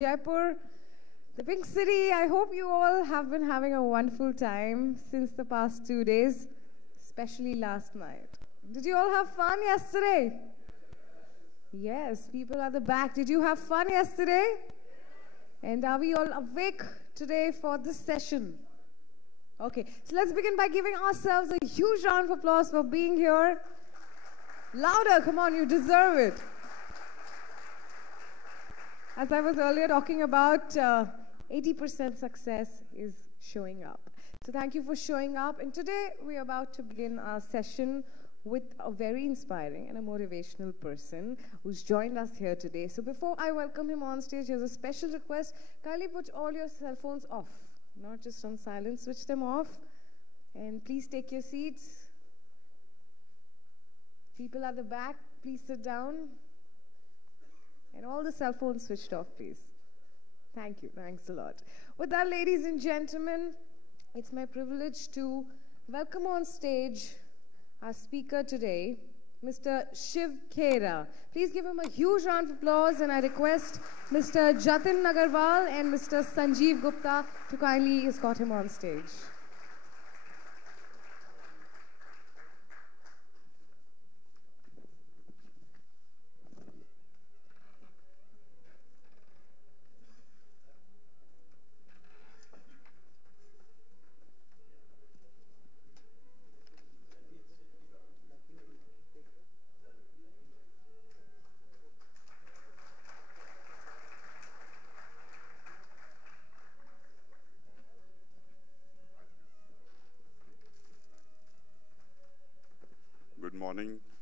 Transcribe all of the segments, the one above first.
Jaipur, the big city. I hope you all have been having a wonderful time since the past 2 days, especially last night. Did you all have fun yesterday? Yes, people at the back. Did you have fun yesterday? And are we all awake today for this session? Okay, so let's begin by giving ourselves a huge round of applause for being here. Louder, come on, you deserve it. As I was earlier talking about, 80% success is showing up. So thank you for showing up. And today we're about to begin our session with a very inspiring and a motivational person who's joined us here today. So before I welcome him on stage, here's a special request. Kindly put all your cell phones off, not just on silent, switch them off. And please take your seats. People at the back, please sit down. And all the cell phones switched off, please. Thank you. Thanks a lot. With that, ladies and gentlemen, it's my privilege to welcome on stage our speaker today, Mr. Shiv Khera. Please give him a huge round of applause, and I request Mr. Jatin Agarwal and Mr. Sanjeev Gupta to kindly escort him on stage.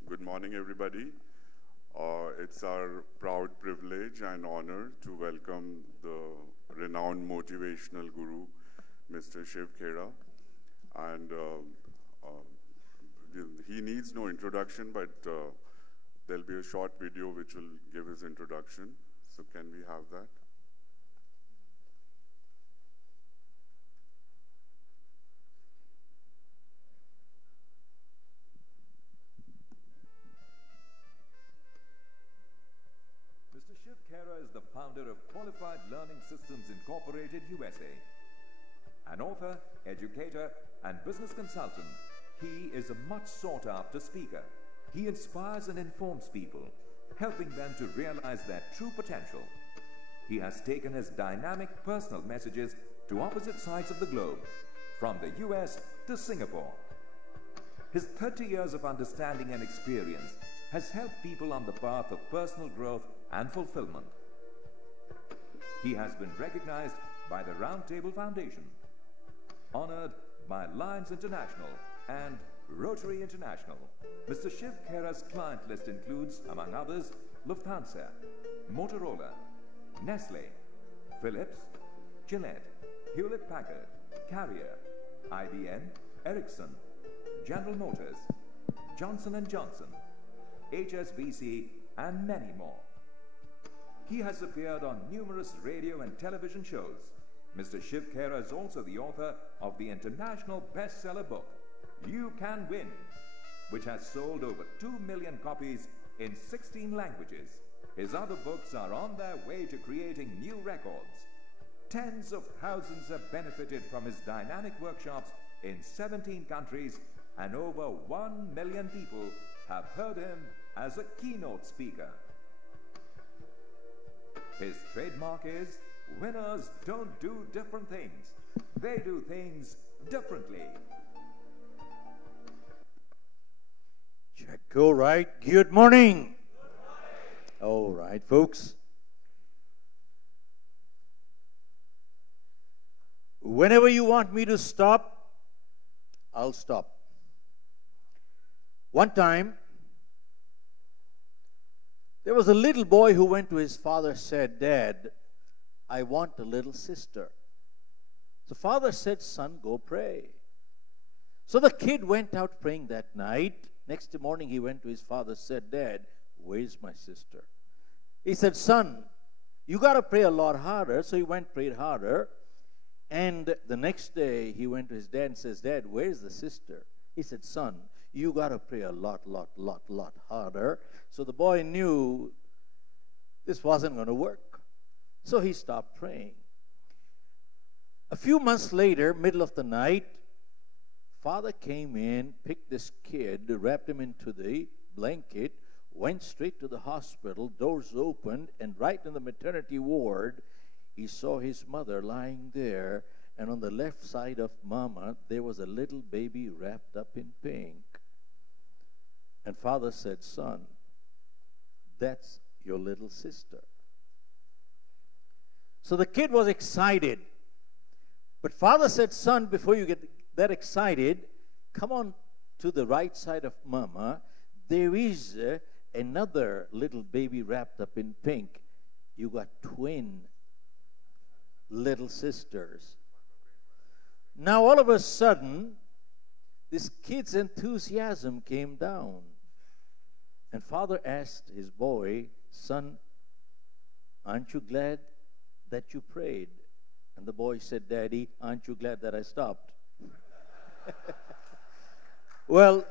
Good morning, everybody. It's our proud privilege and honor to welcome the renowned motivational guru, Mr. Shiv Khera. And he needs no introduction, but there'll be a short video which will give his introduction. So can we have that? Shiv Khera is the founder of Qualified Learning Systems Incorporated, USA. An author, educator, and business consultant, he is a much sought-after speaker. He inspires and informs people, helping them to realize their true potential. He has taken his dynamic personal messages to opposite sides of the globe, from the US to Singapore. His 30 years of understanding and experience has helped people on the path of personal growth and fulfillment. He has been recognized by the Round Table Foundation, honored by Lions International and Rotary International. Mr. Shiv Khera's client list includes, among others, Lufthansa, Motorola, Nestle, Philips, Gillette, Hewlett-Packard, Carrier, IBM, Ericsson, General Motors, Johnson & Johnson, HSBC, and many more. He has appeared on numerous radio and television shows. Mr. Shiv Khera is also the author of the international bestseller book, You Can Win, which has sold over 2 million copies in 16 languages. His other books are on their way to creating new records. Tens of thousands have benefited from his dynamic workshops in 17 countries, and over 1 million people have heard him as a keynote speaker. His trademark is, winners don't do different things. They do things differently. Check, all right. Good morning. All right, folks. Whenever you want me to stop, I'll stop. One time, there was a little boy who went to his father, said, "Dad, I want a little sister." The father said, "Son, go pray." So the kid went out praying that night. Next morning he went to his father, said, "Dad, where's my sister?" He said, "Son, you got to pray a lot harder." So he went, prayed harder. And the next day he went to his dad and says, "Dad, where's the sister?" He said, "Son, you got to pray a lot harder." So the boy knew this wasn't going to work. So he stopped praying. A few months later, middle of the night, father came in, picked this kid, wrapped him into the blanket, went straight to the hospital, doors opened, and right in the maternity ward, he saw his mother lying there, and on the left side of mama, there was a little baby wrapped up in pink. And father said, son, that's your little sister. So the kid was excited. But father said, son, before you get that excited, come on to the right side of mama. There is another little baby wrapped up in pink. You got twin little sisters. Now all of a sudden, this kid's enthusiasm came down. And father asked his boy, son, aren't you glad that you prayed? And the boy said, Daddy, aren't you glad that I stopped? Well,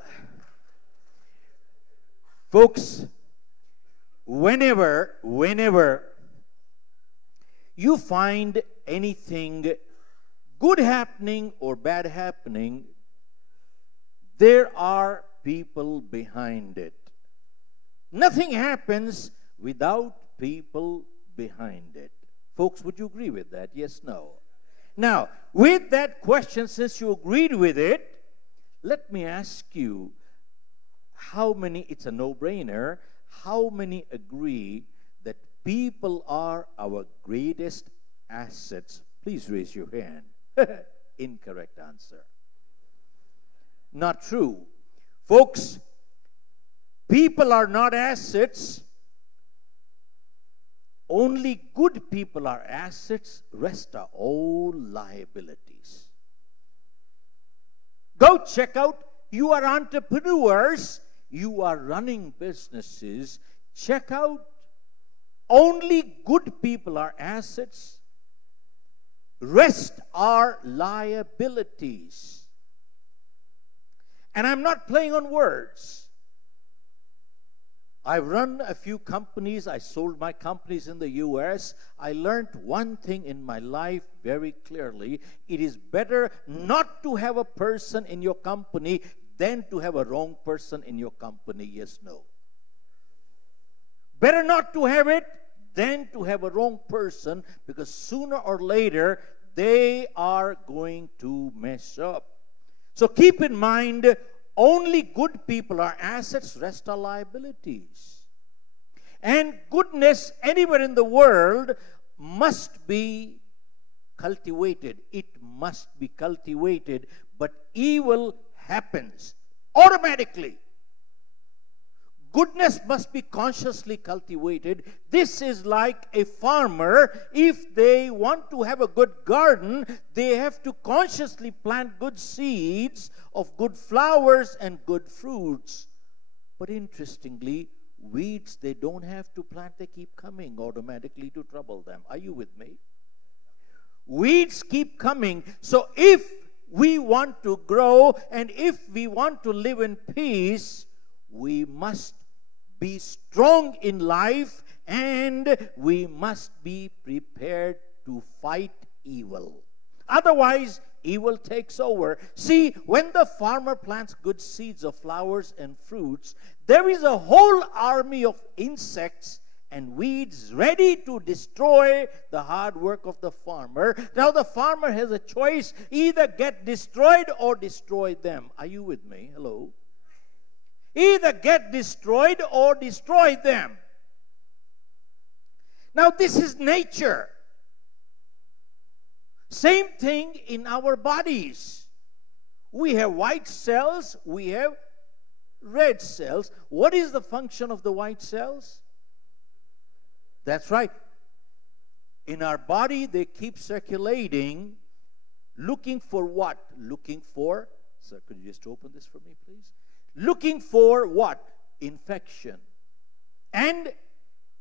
folks, whenever you find anything good happening or bad happening, there are people behind it. Nothing happens without people behind it. Folks, would you agree with that? Yes, no? Now, with that question, since you agreed with it, let me ask you, how many, it's a no-brainer, how many agree that people are our greatest assets? Please raise your hand. Incorrect answer. Not true. Folks, people are not assets. Only good people are assets. Rest are all liabilities. Go check out. You are entrepreneurs. You are running businesses. Check out. Only good people are assets. Rest are liabilities. And I'm not playing on words. I've run a few companies. I sold my companies in the U.S. I learned one thing in my life very clearly. It is better not to have a person in your company than to have a wrong person in your company. Yes, no. Better not to have it than to have a wrong person, because sooner or later they are going to mess up. So keep in mind, only good people are assets, rest are liabilities. And goodness anywhere in the world must be cultivated. It must be cultivated, but evil happens automatically. Goodness must be consciously cultivated. This is like a farmer. If they want to have a good garden, they have to consciously plant good seeds of good flowers and good fruits. But interestingly, weeds they don't have to plant, they keep coming automatically to trouble them. Are you with me? Weeds keep coming. So if we want to grow and if we want to live in peace, we must be strong in life, and we must be prepared to fight evil. Otherwise, evil takes over. See, when the farmer plants good seeds of flowers and fruits, there is a whole army of insects and weeds ready to destroy the hard work of the farmer. Now, the farmer has a choice, either get destroyed or destroy them. Are you with me? Hello? Either get destroyed or destroy them. Now, this is nature. Same thing in our bodies. We have white cells, we have red cells. What is the function of the white cells? That's right. In our body, they keep circulating, looking for what? Looking for, sir, could you just open this for me, please? Looking for what? Infection. And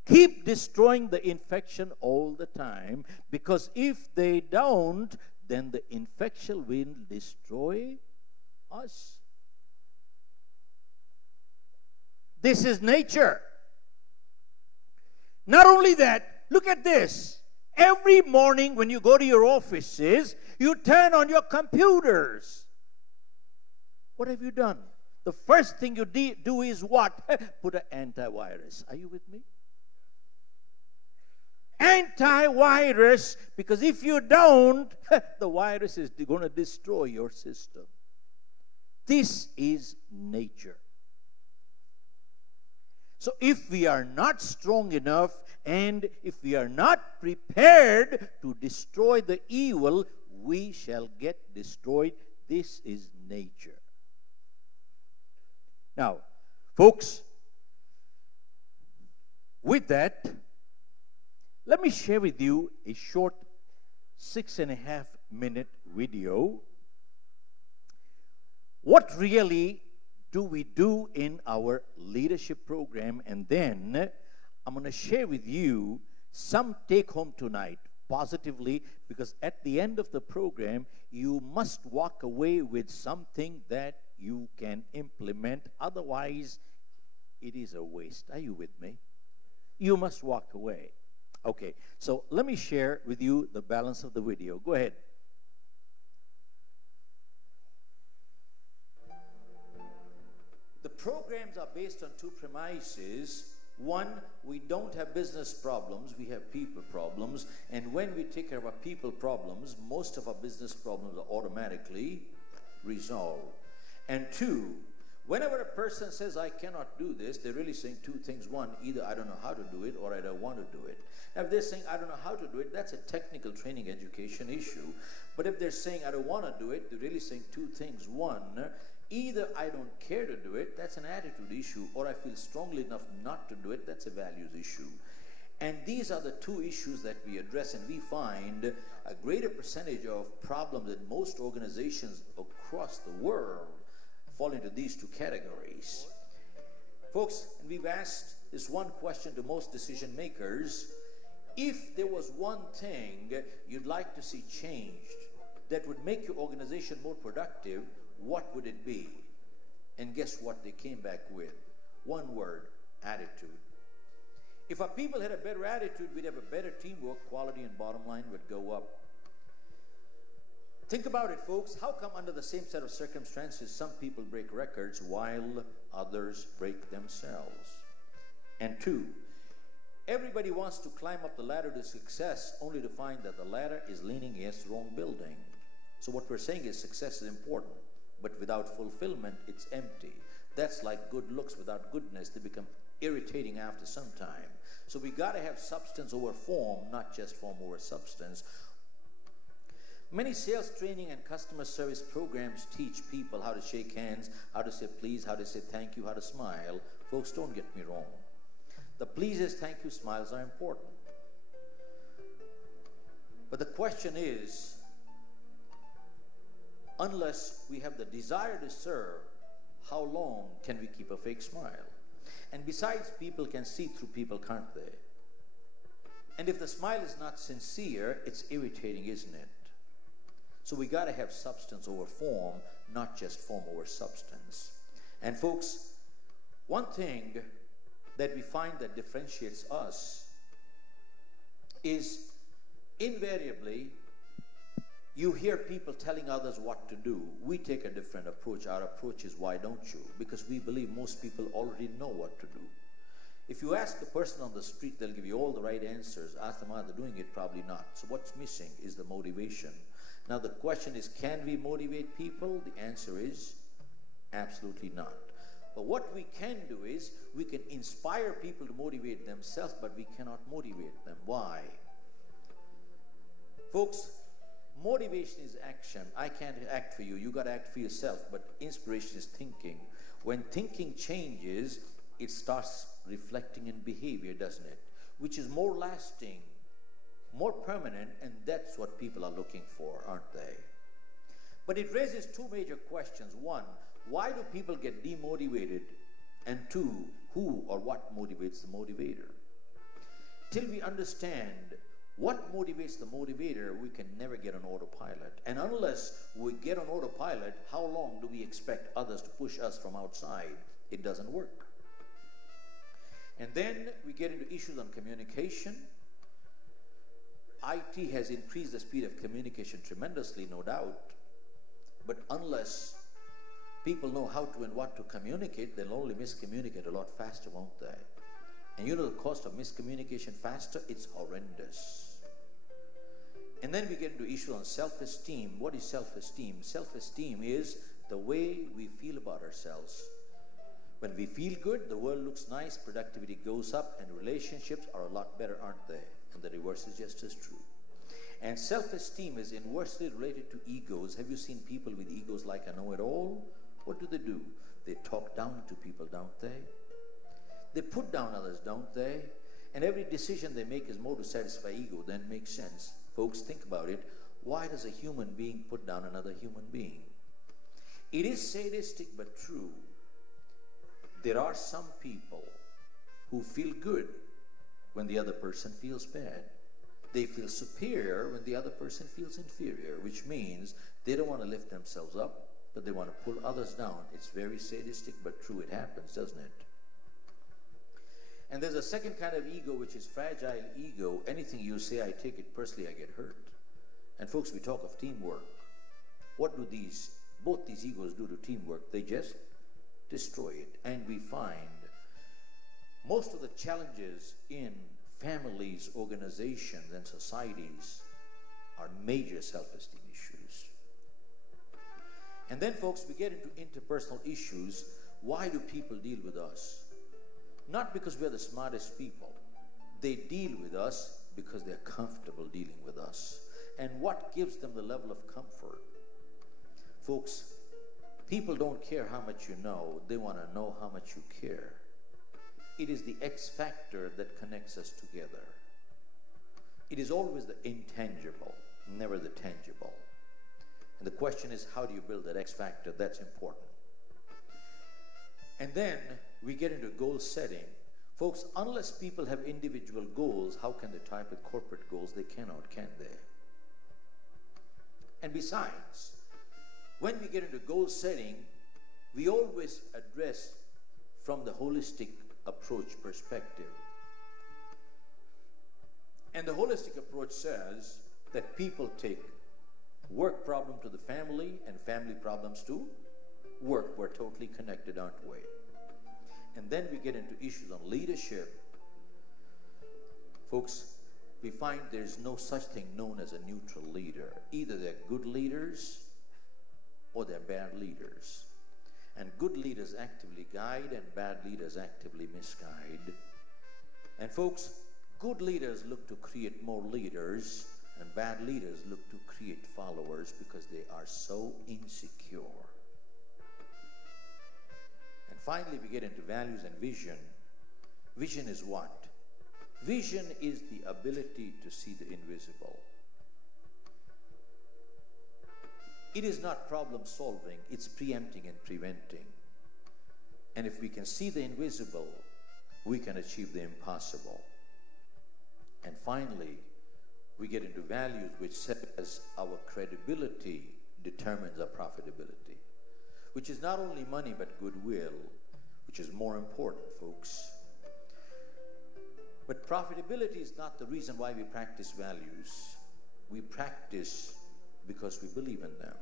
keep destroying the infection all the time, because if they don't, then the infection will destroy us. This is nature. Not only that, look at this. Every morning when you go to your offices, you turn on your computers. What have you done? The first thing you do is what? Put an antivirus. Are you with me? Antivirus, because if you don't, the virus is going to destroy your system. This is nature. So if we are not strong enough and if we are not prepared to destroy the evil, we shall get destroyed. This is nature. Now, folks, with that, let me share with you a short 6.5-minute video. What really do we do in our leadership program? And then I'm going to share with you some take home tonight positively, because at the end of the program, you must walk away with something that you can implement. Otherwise, it is a waste. Are you with me? You must walk away. Okay, so let me share with you the balance of the video. Go ahead. The programs are based on two premises. One, we don't have business problems, we have people problems. And when we take care of our people problems, most of our business problems are automatically resolved. And two, whenever a person says, I cannot do this, they're really saying two things. One, either I don't know how to do it or I don't want to do it. Now, if they're saying, I don't know how to do it, that's a technical training education issue. But if they're saying, I don't want to do it, they're really saying two things. One, either I don't care to do it, that's an attitude issue, or I feel strongly enough not to do it, that's a values issue. And these are the two issues that we address, and we find a greater percentage of problems in most organizations across the world fall into these two categories. Folks, we've asked this one question to most decision makers. If there was one thing you'd like to see changed that would make your organization more productive, what would it be? And guess what they came back with? One word: attitude. If our people had a better attitude, we'd have a better teamwork, quality and bottom line would go up. Think about it, folks. How come under the same set of circumstances some people break records while others break themselves? And two, everybody wants to climb up the ladder to success only to find that the ladder is leaning against the wrong building. So what we're saying is success is important, but without fulfillment, it's empty. That's like good looks without goodness. They become irritating after some time. So we got to have substance over form, not just form over substance. Many sales training and customer service programs teach people how to shake hands, how to say please, how to say thank you, how to smile. Folks, don't get me wrong. The pleases, thank you, smiles are important. But the question is, unless we have the desire to serve, how long can we keep a fake smile? And besides, people can see through people, can't they? And if the smile is not sincere, it's irritating, isn't it? So we got to have substance over form, not just form over substance. And folks, one thing that we find that differentiates us is invariably you hear people telling others what to do. We take a different approach. Our approach is, why don't you? Because we believe most people already know what to do. If you ask a person on the street, they'll give you all the right answers. Ask them, are they doing it? Probably not. So what's missing is the motivation. Now the question is, can we motivate people? The answer is absolutely not. But what we can do is, we can inspire people to motivate themselves, but we cannot motivate them. Why? Folks, motivation is action. I can't act for you. You got to act for yourself. But inspiration is thinking. When thinking changes, it starts reflecting in behavior, doesn't it? Which is more lasting, more permanent, and that's what people are looking for, aren't they? But it raises two major questions. One, why do people get demotivated? And two, who or what motivates the motivator? Till we understand what motivates the motivator, we can never get on autopilot. And unless we get on autopilot, how long do we expect others to push us from outside? It doesn't work. And then we get into issues on communication. IT has increased the speed of communication tremendously, no doubt. But unless people know how to and what to communicate, they'll only miscommunicate a lot faster, won't they? And you know the cost of miscommunication faster? It's horrendous. And then we get into issues on self-esteem. What is self-esteem? Self-esteem is the way we feel about ourselves. When we feel good, the world looks nice, productivity goes up, and relationships are a lot better, aren't they? And the reverse is just as true. And self-esteem is inversely related to egos. Have you seen people with egos like I know it all? What do? They talk down to people, don't they? They put down others, don't they? And every decision they make is more to satisfy ego than makes sense. Folks, think about it. Why does a human being put down another human being? It is sadistic but true. There are some people who feel good when the other person feels bad. They feel superior when the other person feels inferior, which means they don't want to lift themselves up, but they want to pull others down. It's very sadistic but true. It happens, doesn't it? And there's a second kind of ego, which is fragile ego. Anything you say, I take it personally, I get hurt. And folks, we talk of teamwork. What do both these egos do to teamwork? They just destroy it. And we find most of the challenges in families, organizations, and societies are major self-esteem issues. And then, folks, we get into interpersonal issues. Why do people deal with us? Not because we're the smartest people. They deal with us because they're comfortable dealing with us. And what gives them the level of comfort? Folks, people don't care how much you know. They want to know how much you care. It is the X factor that connects us together. It is always the intangible, never the tangible. And the question is, how do you build that X factor? That's important. And then we get into goal setting. Folks, unless people have individual goals, how can they type with corporate goals? They cannot, can they? And besides, when we get into goal setting, we always address from the holistic approach perspective. And the holistic approach says that people take work problem to the family and family problems to work. We're totally connected, aren't we? And then we get into issues on leadership. Folks, we find there's no such thing known as a neutral leader. Either they're good leaders or they're bad leaders. And good leaders actively guide and bad leaders actively misguide. And folks, good leaders look to create more leaders and bad leaders look to create followers because they are so insecure. And finally, we get into values and vision. Vision is what? Vision is the ability to see the invisible. It is not problem solving, it's preempting and preventing. And if we can see the invisible, we can achieve the impossible. And finally, we get into values which says our credibility determines our profitability, which is not only money but goodwill, which is more important, folks. But profitability is not the reason why we practice values. We practice because we believe in them.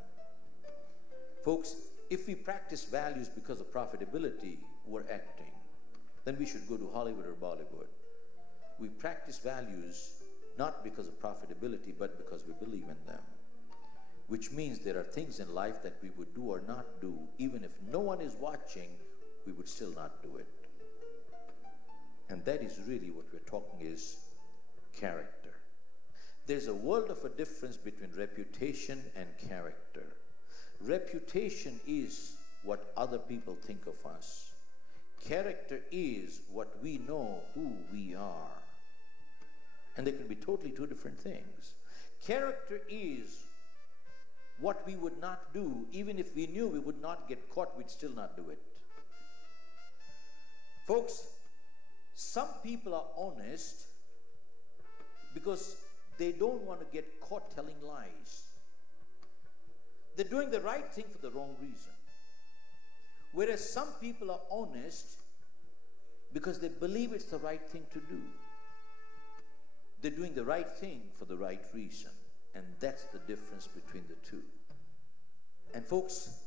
Folks, if we practice values because of profitability, we're acting. Then we should go to Hollywood or Bollywood. We practice values not because of profitability, but because we believe in them. Which means there are things in life that we would do or not do. Even if no one is watching, we would still not do it. And that is really what we're talking is character. There's a world of a difference between reputation and character. Reputation is what other people think of us. Character is what we know who we are. And they can be totally two different things. Character is what we would not do. Even if we knew we would not get caught, we'd still not do it. Folks, some people are honest because they don't want to get caught telling lies. They're doing the right thing for the wrong reason. Whereas some people are honest because they believe it's the right thing to do. They're doing the right thing for the right reason. And that's the difference between the two. And folks,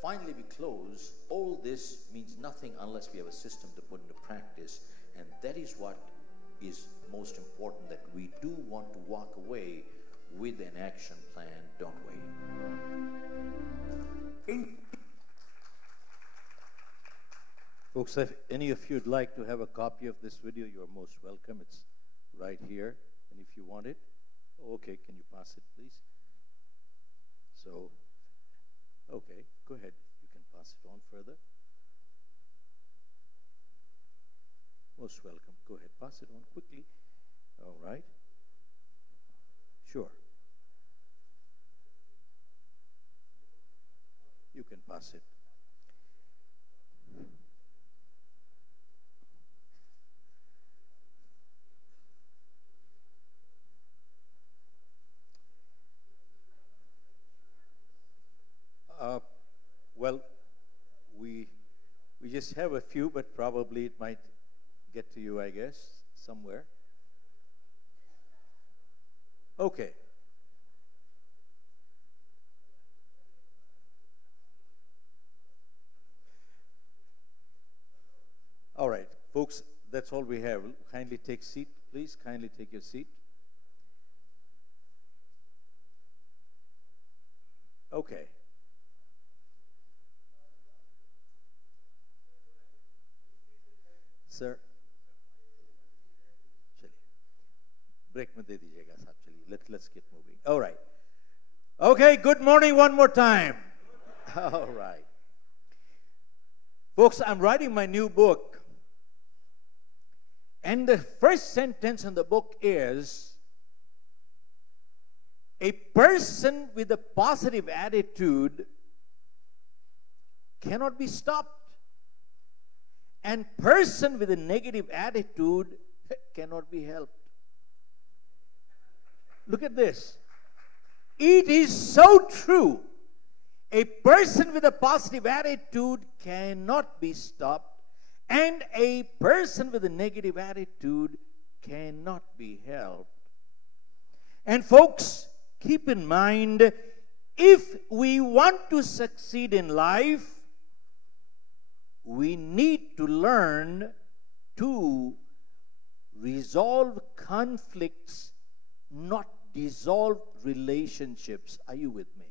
finally we close. All this means nothing unless we have a system to put into practice. And that is what is most important, that we do want to walk away with an action plan, don't we? Folks, if any of you would like to have a copy of this video, you're most welcome. It's right here. And if you want it, okay, can you pass it, please? So, okay, go ahead. You can pass it on further. Most welcome. Go ahead, pass it on quickly. All right. Sure. You can pass it. Well, we just have a few, but probably it might get to you, I guess, somewhere. Okay. All right, folks, that's all we have. Kindly take seat, please. Kindly take your seat. Okay. Sir, break में दे दीजिएगा साहब, चलिए. Let's get moving. All right. Okay, good morning one more time. All right. Folks, I'm writing my new book. And the first sentence in the book is, a person with a positive attitude cannot be stopped. And person with a negative attitude cannot be helped. Look at this. It is so true. A person with a positive attitude cannot be stopped, and a person with a negative attitude cannot be helped. And folks, keep in mind, if we want to succeed in life, we need to learn to resolve conflicts, not dissolve relationships. Are you with me?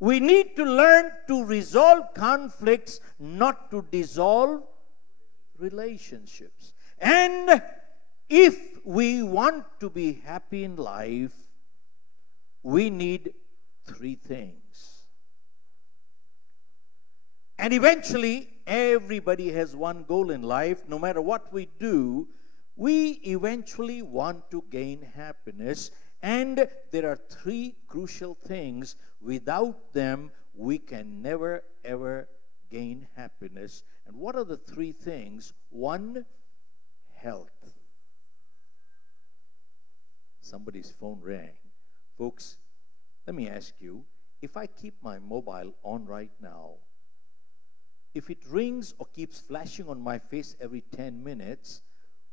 We need to learn to resolve conflicts, not to dissolve relationships. And if we want to be happy in life, we need three things. And eventually, everybody has one goal in life. No matter what we do, we eventually want to gain happiness. And there are three crucial things. Without them, we can never, ever gain happiness. And what are the three things? One, health. Somebody's phone rang. Folks, let me ask you, if I keep my mobile on right now, if it rings or keeps flashing on my face every 10 minutes,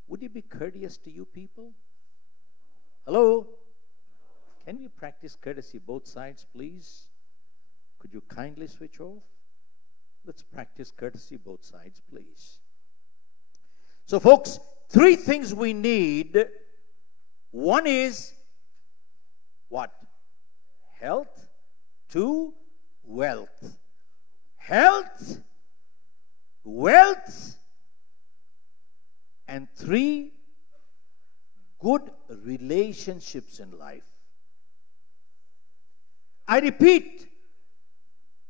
would it be courteous to you people? Hello? Can we practice courtesy both sides, please? Could you kindly switch off? Let's practice courtesy both sides, please. So, folks, three things we need. One is what? Health. Two, wealth. Health, wealth, and three, good relationships in life. I repeat,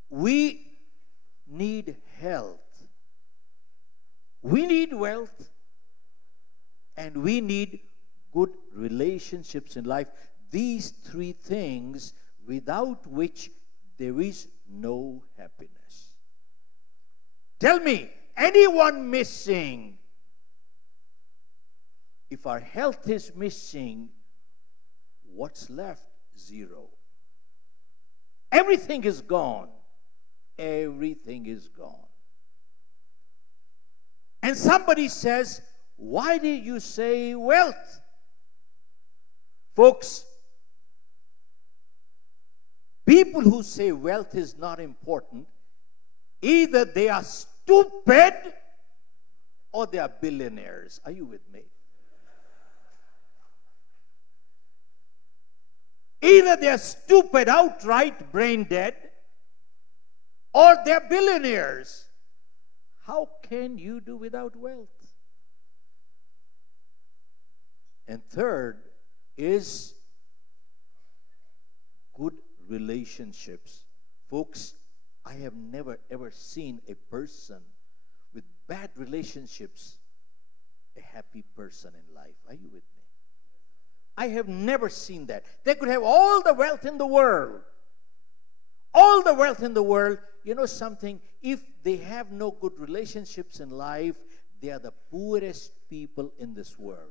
we need health, we need wealth, and we need good relationships in life. These three things, without which there is no happiness. Tell me, anyone missing? If our health is missing, what's left? Zero. Everything is gone. Everything is gone. And somebody says, why did you say wealth? Folks, people who say wealth is not important, either they are stupid or they are billionaires. Are you with me? Either they are stupid, outright brain dead, or they are billionaires. How can you do without wealth? And third is good relationships. Folks, I have never ever seen a person with bad relationships a happy person in life. Are you with me? I have never seen that. They could have all the wealth in the world. All the wealth in the world. You know something? If they have no good relationships in life, they are the poorest people in this world.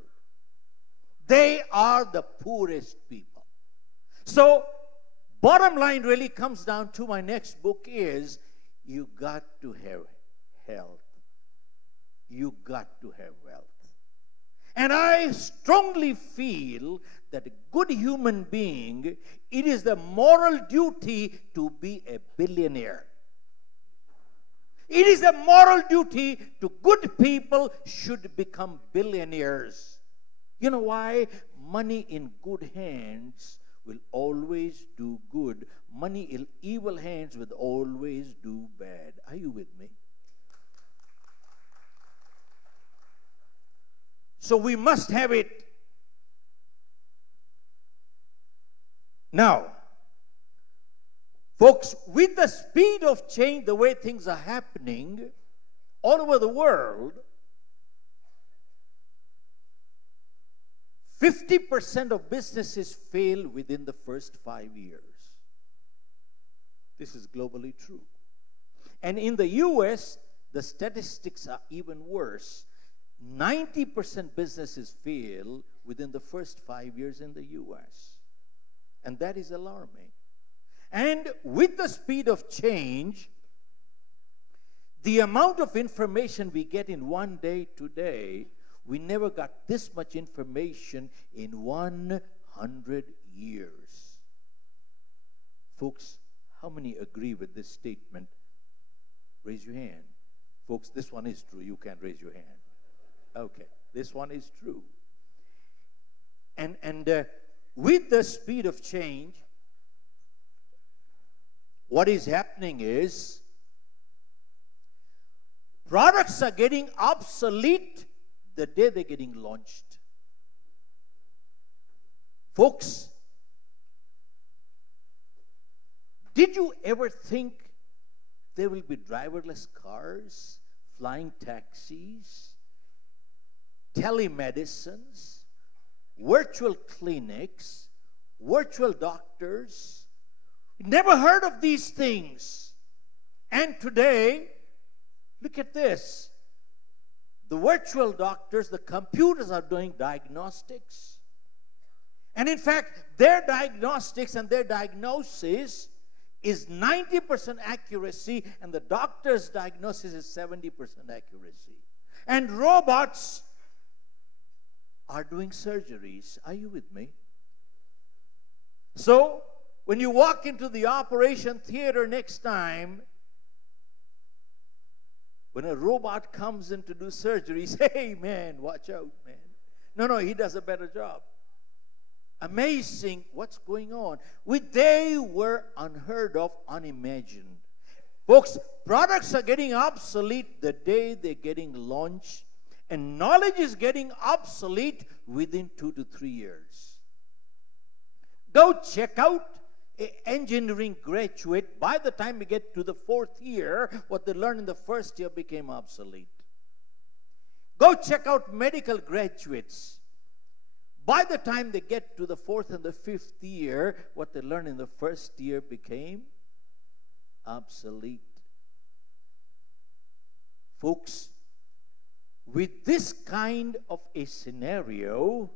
They are the poorest people. So, bottom line really comes down to my next book is, you got to have health. You got to have wealth. And I strongly feel that a good human being, it is the moral duty to be a billionaire. It is a moral duty to good people should become billionaires. You know why? Money in good hands will always do good. Money in evil hands will always do bad. Are you with me? So we must have it. Now, folks, with the speed of change, the way things are happening all over the world, 50% of businesses fail within the first 5 years. This is globally true. And in the US, the statistics are even worse. 90% businesses fail within the first 5 years in the US. And that is alarming. And with the speed of change, the amount of information we get in one day today, we never got this much information in 100 years. Folks, how many agree with this statement? Raise your hand. Folks, this one is true. You can raise your hand. Okay, this one is true. And with the speed of change, what is happening is products are getting obsolete the day they're getting launched. Folks, did you ever think there will be driverless cars, flying taxis, telemedicines, virtual clinics, virtual doctors? Never heard of these things. And today, look at this. The virtual doctors, the computers are doing diagnostics. And in fact, their diagnostics and their diagnosis is 90% accuracy, and the doctor's diagnosis is 70% accuracy. And robots are doing surgeries. Are you with me? So, when you walk into the operation theater next time, when a robot comes in to do surgery, say, hey, man, watch out, man. No, he does a better job. Amazing what's going on. They were unheard of, unimagined. Folks, products are getting obsolete the day they're getting launched, and knowledge is getting obsolete within 2 to 3 years. Go check out an engineering graduate. By the time we get to the 4th year, what they learned in the 1st year became obsolete. Go check out medical graduates. By the time they get to the 4th and the 5th year, what they learned in the 1st year became obsolete. Folks, with this kind of a scenario,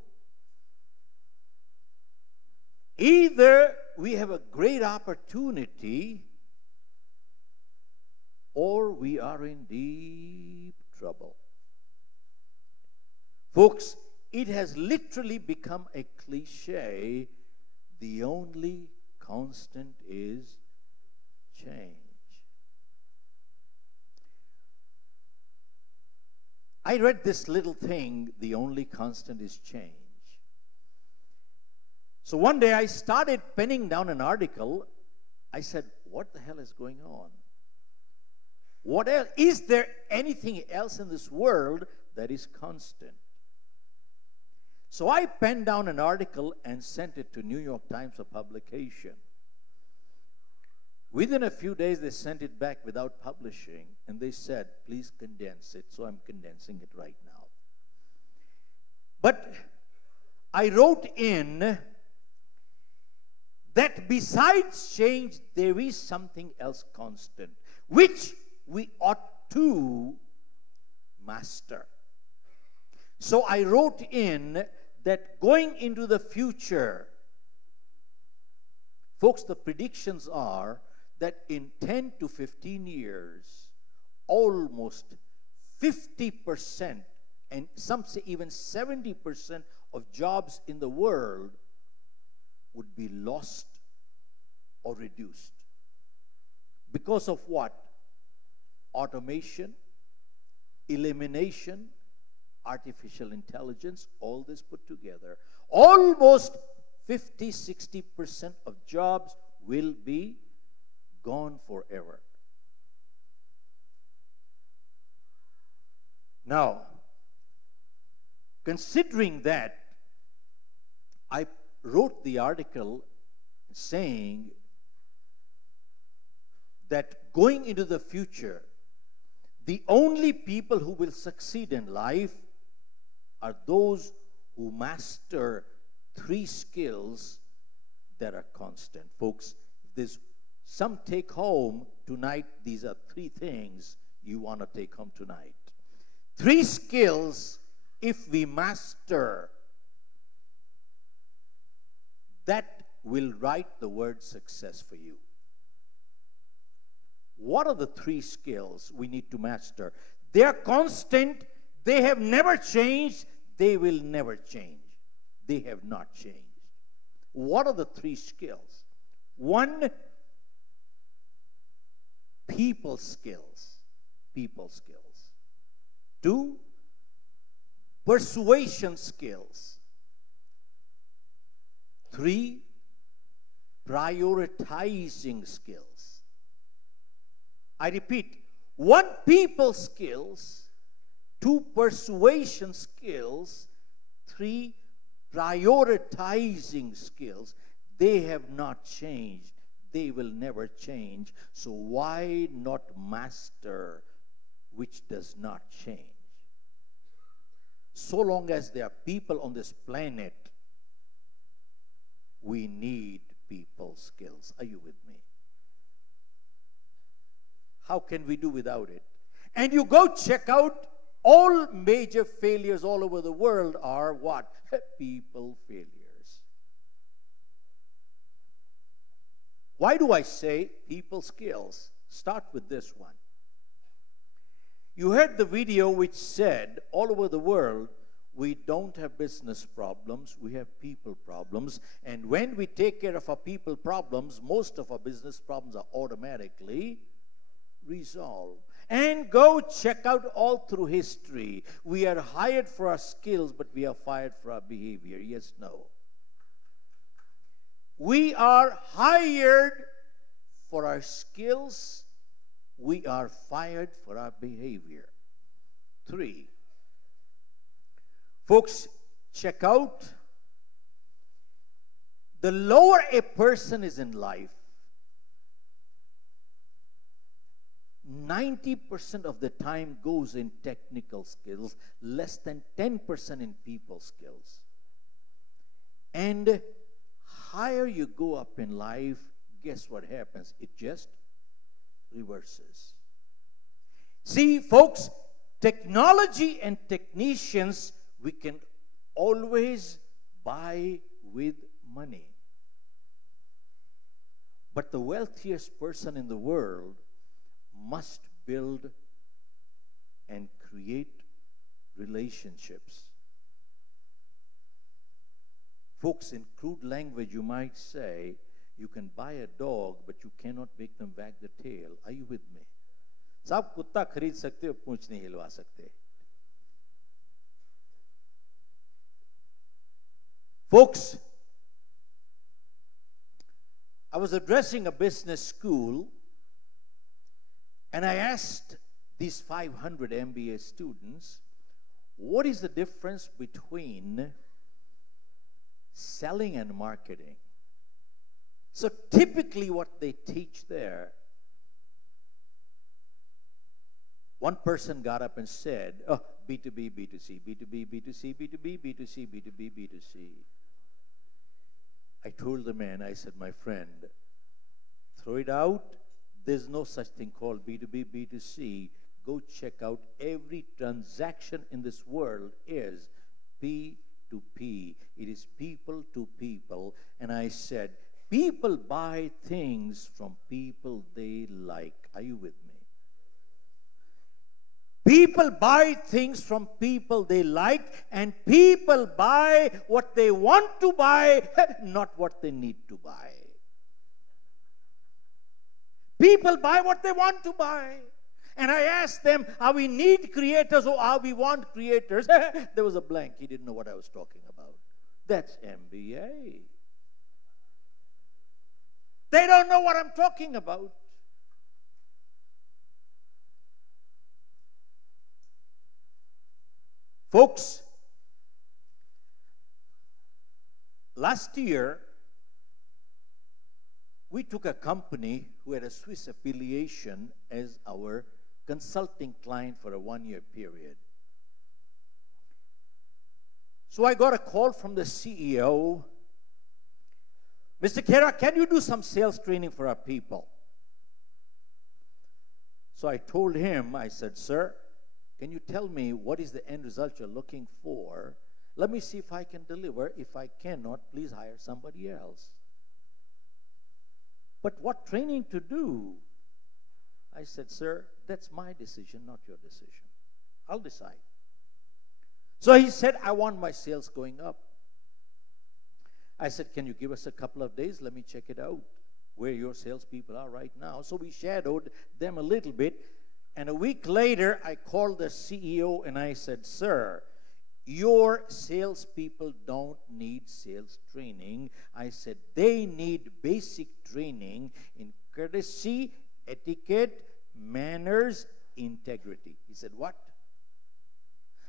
either we have a great opportunity or we are in deep trouble. Folks, it has literally become a cliche. The only constant is change. I read this little thing, the only constant is change. So one day I started penning down an article. I said, what the hell is going on? What else? Is there anything else in this world that is constant? So I penned down an article and sent it to New York Times for publication. Within a few days, they sent it back without publishing, and they said, please condense it. So I'm condensing it right now. But I wrote in that besides change, there is something else constant, which we ought to master. So I wrote in that going into the future, folks, the predictions are that in 10 to 15 years, almost 50%, and some say even 70% of jobs in the world would be lost or reduced. Because of what? Automation, elimination, artificial intelligence, all this put together. Almost 50-60% of jobs will be gone forever. Now, considering that, I wrote the article saying that going into the future, the only people who will succeed in life are those who master 3 skills that are constant. Folks, if there's some take home tonight, these are 3 things you want to take home tonight. 3 skills, if we master, that will write the word success for you. What are the 3 skills we need to master? They are constant. They have never changed. They will never change. They have not changed. What are the 3 skills? 1, people skills. People skills. 2, persuasion skills. 3, prioritizing skills. I repeat, 1, people skills. 2, persuasion skills. 3, prioritizing skills. They have not changed. They will never change. So why not master which does not change? So long as there are people on this planet, we need people skills. Are you with me? How can we do without it? And you go check out all major failures all over the world are what? People failures. Why do I say people skills? Start with this one. You heard the video which said all over the world, we don't have business problems, we have people problems. And when we take care of our people problems, most of our business problems are automatically resolved. And go check out all through history. We are hired for our skills, but we are fired for our behavior. Yes, no. We are hired for our skills. We are fired for our behavior. 3. Folks, check out. The lower a person is in life, 90% of the time goes in technical skills, less than 10% in people skills. And higher you go up in life, guess what happens? It just reverses. See, folks, technology and technicians we can always buy with money. But the wealthiest person in the world must build and create relationships. Folks, in crude language, you might say, you can buy a dog, but you cannot make them wag the tail. Are you with me? आप कुत्ता खरीद सकते हो, पूंछ नहीं हिलवा सकते. Folks, I was addressing a business school, and I asked these 500 MBA students, what is the difference between selling and marketing? So typically what they teach there, one person got up and said, oh, B2B, B2C, B2B, B2C, B2B, B2C, B2B, B2C. I told the man, I said, my friend, throw it out. There's no such thing called B2B, B2C. Go check out every transaction in this world is P2P. It is people to people. And I said, people buy things from people they like. Are you with me? People buy things from people they like, and people buy what they want to buy, not what they need to buy. People buy what they want to buy. And I asked them, are we need creators or are we want creators? There was a blank. He didn't know what I was talking about. That's MBA. They don't know what I'm talking about. Folks, last year, we took a company who had a Swiss affiliation as our consulting client for a one-year period. So I got a call from the CEO. Mr. Khera, can you do some sales training for our people? So I told him, I said, sir, can you tell me what is the end result you're looking for? Let me see if I can deliver. If I cannot, please hire somebody else. But what training to do? I said, sir, that's my decision, not your decision. I'll decide. So he said, I want my sales going up. I said, can you give us a couple of days? Let me check it out, where your salespeople are right now. So we shadowed them a little bit. And a week later, I called the CEO and I said, sir, your salespeople don't need sales training. I said, they need basic training in courtesy, etiquette, manners, integrity. He said, what?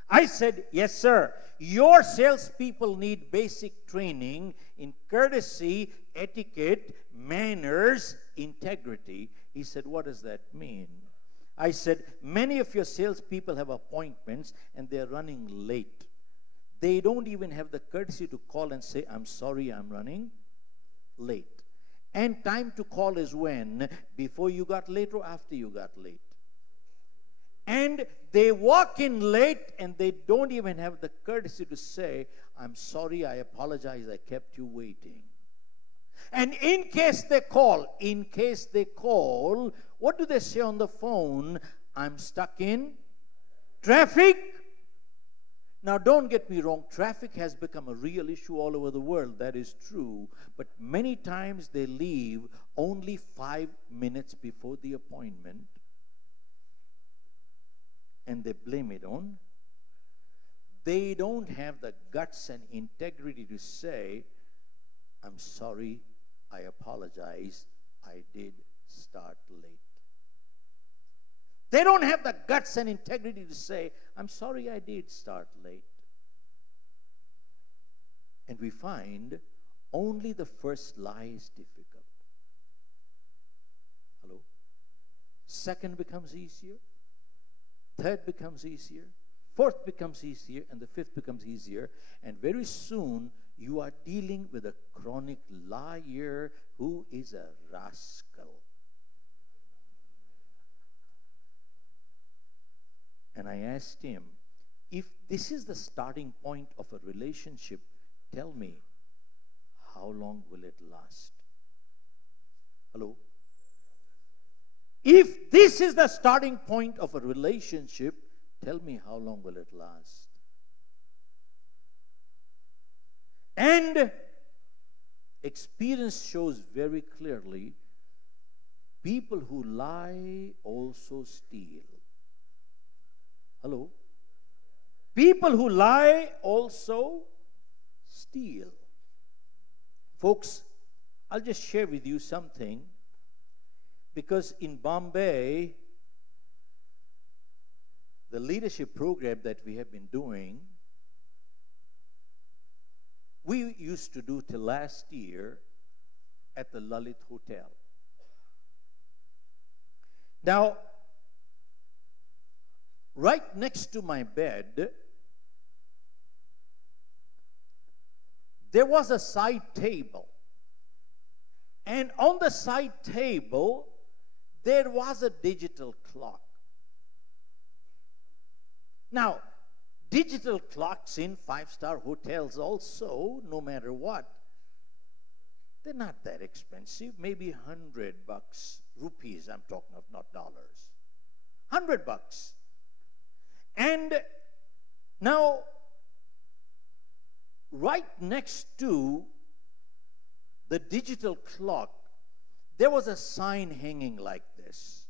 I said, yes, sir. Your salespeople need basic training in courtesy, etiquette, manners, integrity. He said, what does that mean? I said, many of your salespeople have appointments and they're running late. They don't even have the courtesy to call and say, I'm sorry, I'm running late. And time to call is when? Before you got late or after you got late. And they walk in late and they don't even have the courtesy to say, I'm sorry, I apologize, I kept you waiting. And in case they call, what do they say on the phone? I'm stuck in traffic. Now, don't get me wrong. Traffic has become a real issue all over the world. That is true. But many times they leave only 5 minutes before the appointment. And they blame it on. They don't have the guts and integrity to say, I'm sorry, I apologize, I did start late. They don't have the guts and integrity to say, I'm sorry, I did start late. And we find only the first lie is difficult. Hello? Second becomes easier. Third becomes easier. Fourth becomes easier. And the fifth becomes easier. And very soon, you are dealing with a chronic liar who is a rascal. And I asked him, if this is the starting point of a relationship, tell me, how long will it last? Hello? If this is the starting point of a relationship, tell me, how long will it last? And experience shows very clearly people who lie also steal. Hello? People who lie also steal. Folks, I'll just share with you something, because in Bombay, the leadership program that we have been doing, we used to do till last year at the Lalit Hotel. Now, right next to my bed, there was a side table. And on the side table, there was a digital clock. Now, digital clocks in five-star hotels also, no matter what, they're not that expensive. Maybe $100, rupees I'm talking of, not dollars. $100. And now, right next to the digital clock, there was a sign hanging like this.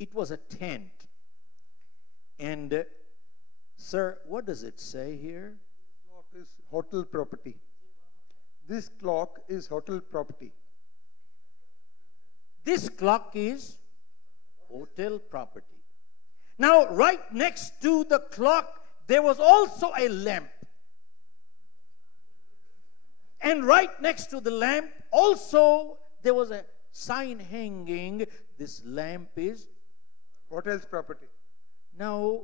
It was a tent. And, sir, what does it say here? This clock is hotel property. This clock is hotel property. This clock is hotel property. Now, right next to the clock, there was also a lamp. And right next to the lamp, also, there was a sign hanging. This lamp is Hotel's property. Now,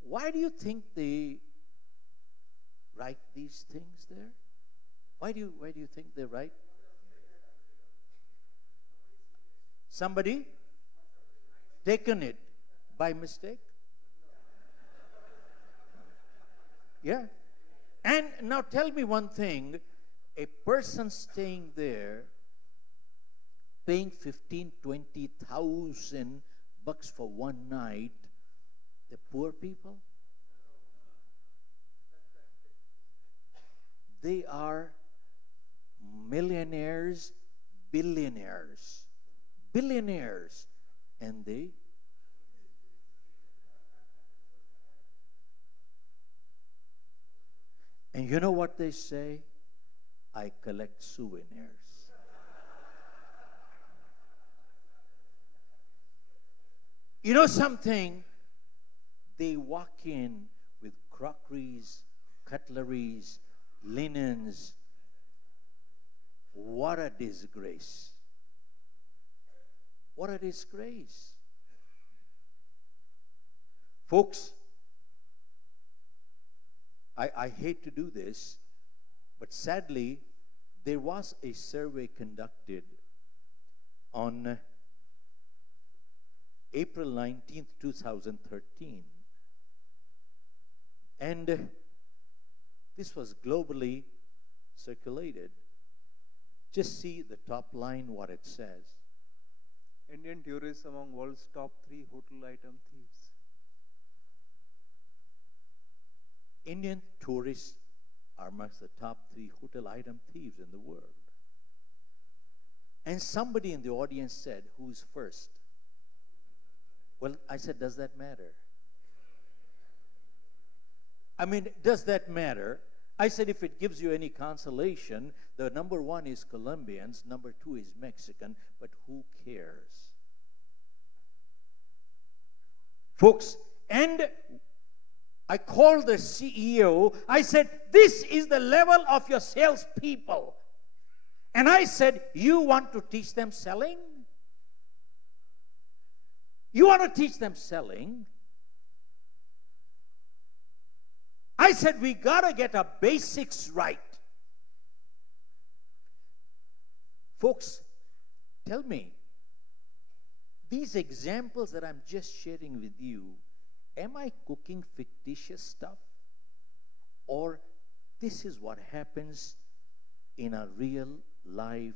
why do you think they write these things there? Why do you think they write? Somebody taken it by mistake? Yeah. And now tell me one thing. A person staying there, paying 15, 20,000 bucks for one night, the poor people, they are millionaires, billionaires, and and you know what they say? I collect souvenirs. You know something? They walk in with crockeries, cutleries, linens. What a disgrace. What a disgrace. Folks, I hate to do this, but sadly, there was a survey conducted on April 19th, 2013. And this was globally circulated. Just see the top line, what it says. Indian tourists among world's top 3 hotel item thieves. Indian tourists are amongst the top 3 hotel item thieves in the world. And somebody in the audience said, who's first? Well, I said, does that matter? I mean, does that matter? I said, if it gives you any consolation, the number 1 is Colombians, number 2 is Mexican, but who cares? Folks, and I called the CEO. I said, this is the level of your salespeople. And I said, you want to teach them selling? You want to teach them selling? I said, we got to get our basics right. Folks, tell me, these examples that I'm just sharing with you, am I cooking fictitious stuff? Or this is what happens in a real life?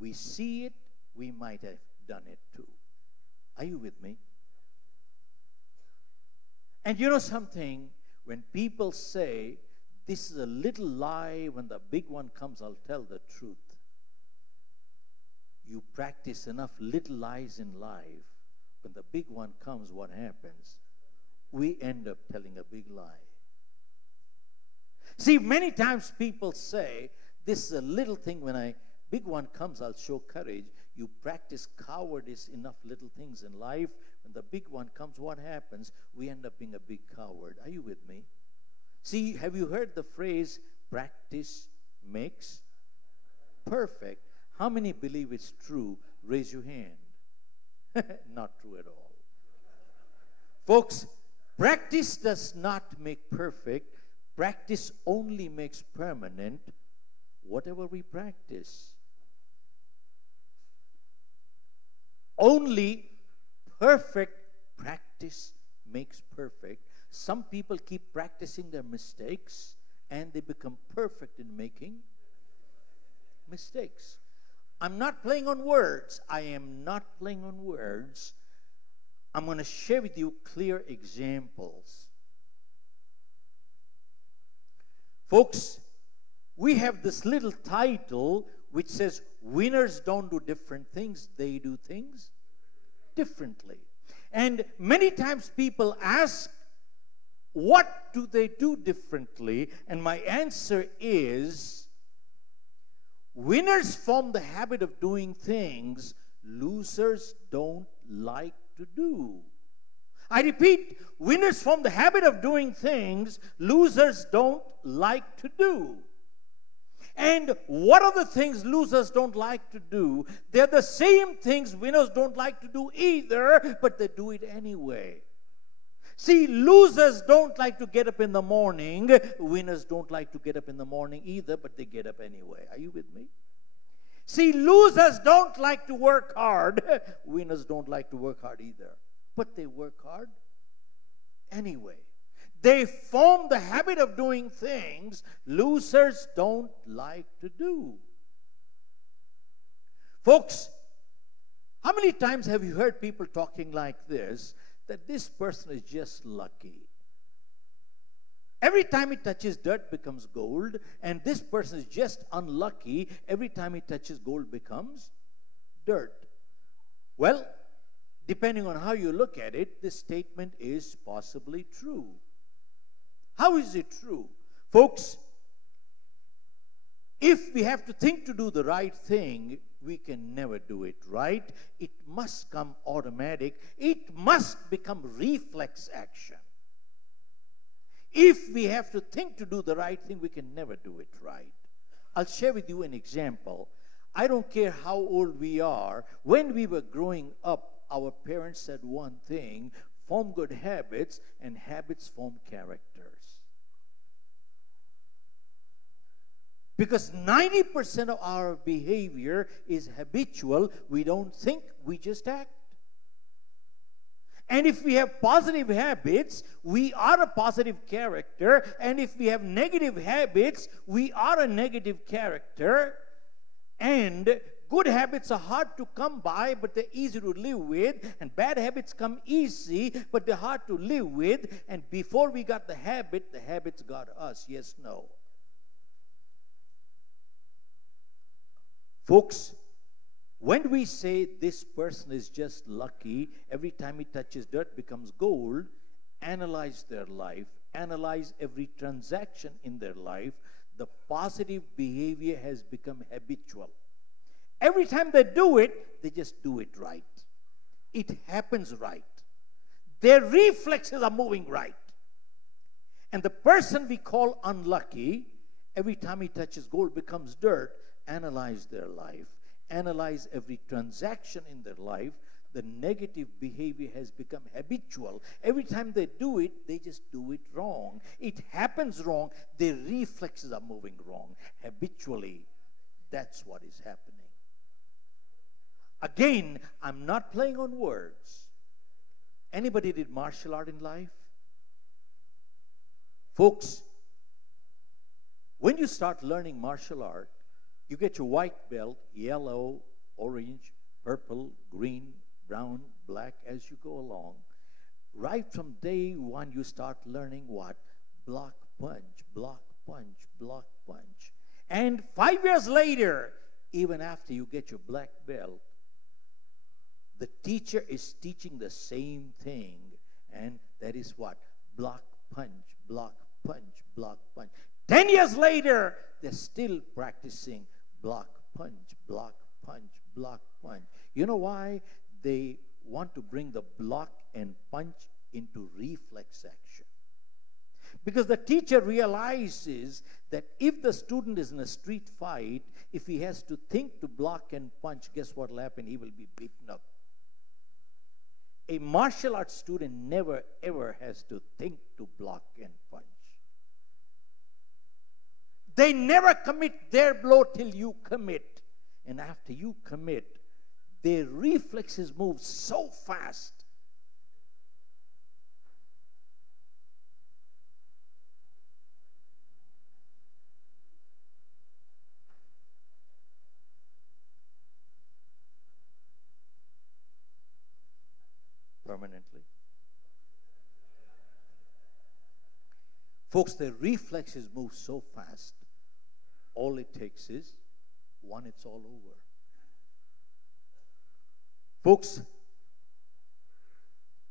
We see it, we might have done it too. Are you with me? And you know something? When people say This is a little lie. When the big one comes, I'll tell the truth. You practice enough little lies in life. When the big one comes, what happens? We end up telling a big lie. See, many times people say, this is a little thing. When a big one comes, I'll show courage. You practice cowardice enough little things in life. When the big one comes, what happens? We end up being a big coward. Are you with me? See, have you heard the phrase, practice makes perfect? How many believe it's true? Raise your hand. Not true at all. Folks, practice does not make perfect. Practice only makes permanent whatever we practice. Only perfect practice makes perfect. Some people keep practicing their mistakes and they become perfect in making mistakes. I'm not playing on words. I am not playing on words. I'm going to share with you clear examples. Folks, we have this little title which says, winners don't do different things, they do things differently. And many times people ask, what do they do differently? And my answer is, winners form the habit of doing things losers don't like to do. I repeat, winners form the habit of doing things losers don't like to do. And what are the things losers don't like to do? They're the same things winners don't like to do either, but they do it anyway. See, losers don't like to get up in the morning. Winners don't like to get up in the morning either, but they get up anyway. Are you with me? See, losers don't like to work hard. Winners don't like to work hard either, but they work hard anyway. They form the habit of doing things losers don't like to do. Folks, how many times have you heard people talking like this, that this person is just lucky? Every time he touches dirt becomes gold, and this person is just unlucky. Every time he touches gold becomes dirt. Well, depending on how you look at it, this statement is possibly true. How is it true? Folks, if we have to think to do the right thing, we can never do it right. It must come automatic. It must become reflex action. If we have to think to do the right thing, we can never do it right. I'll share with you an example. I don't care how old we are. When we were growing up, our parents said one thing, form good habits, and habits form characters. Because 90% of our behavior is habitual. We don't think, we just act. And if we have positive habits, we are a positive character. And if we have negative habits, we are a negative character. And good habits are hard to come by, but they're easy to live with. And bad habits come easy, but they're hard to live with. And before we got the habits got us. Yes, no. Folks, when we say this person is just lucky, every time he touches dirt becomes gold, analyze their life, analyze every transaction in their life, the positive behavior has become habitual. Every time they do it, they just do it right. It happens right. Their reflexes are moving right. And the person we call unlucky, every time he touches gold becomes dirt. Analyze their life, analyze every transaction in their life. The negative behavior has become habitual. Every time they do it, they just do it wrong. It happens wrong. Their reflexes are moving wrong. Habitually, that's what is happening. Again, I'm not playing on words. Anybody did martial art in life? Folks, when you start learning martial art, you get your white belt, yellow, orange, purple, green, brown, black, as you go along. Right from day one, you start learning what? Block, punch, punch, block, punch. And 5 years later, even after you get your black belt, the teacher is teaching the same thing, and that is what? Block, punch, block, punch, block, punch. 10 years later, they're still practicing block, punch, block, punch, block, punch. You know why? They want to bring the block and punch into reflex action. Because the teacher realizes that if the student is in a street fight, if he has to think to block and punch, guess what will happen? He will be beaten up. A martial arts student never ever has to think to block and punch. They never commit their blow till you commit. And after you commit, their reflexes move so fast. Permanently. Folks, the reflexes move so fast, all it takes is one, it's all over. Folks,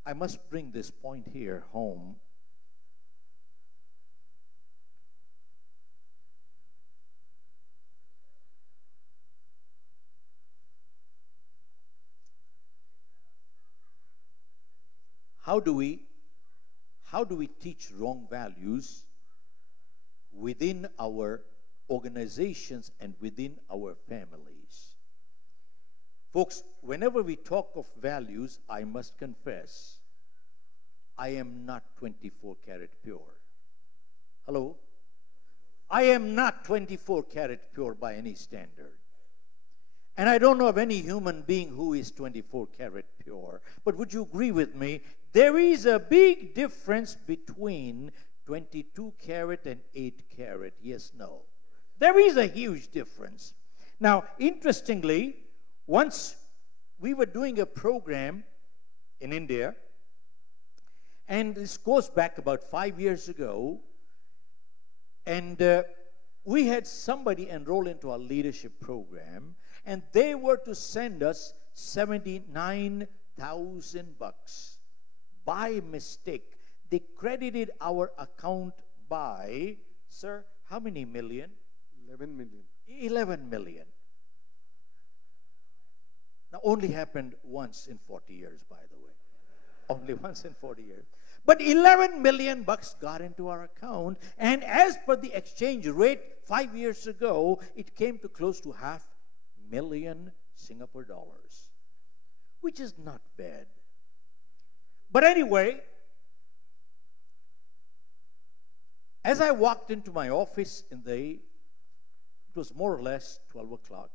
I must bring this point here home. How do we teach wrong values within our organizations and within our families? Folks, whenever we talk of values, I must confess, I am not 24 karat pure. Hello? I am not 24 karat pure by any standard. And I don't know of any human being who is 24 karat pure. But would you agree with me? There is a big difference between 22 karat and 8 karat. Yes, no. There is a huge difference. Now, interestingly, once we were doing a program in India, and this goes back about 5 years ago, and we had somebody enroll into our leadership program, and they were to send us $79,000. By mistake, they credited our account by, sir, how many million? 11 million. 11 million. Now, only happened once in 40 years, by the way. Only once in 40 years. But 11 million bucks got into our account, and as per the exchange rate 5 years ago, it came to close to $500,000 Singapore dollars, which is not bad. But anyway, as I walked into my office it was more or less 12 o'clock,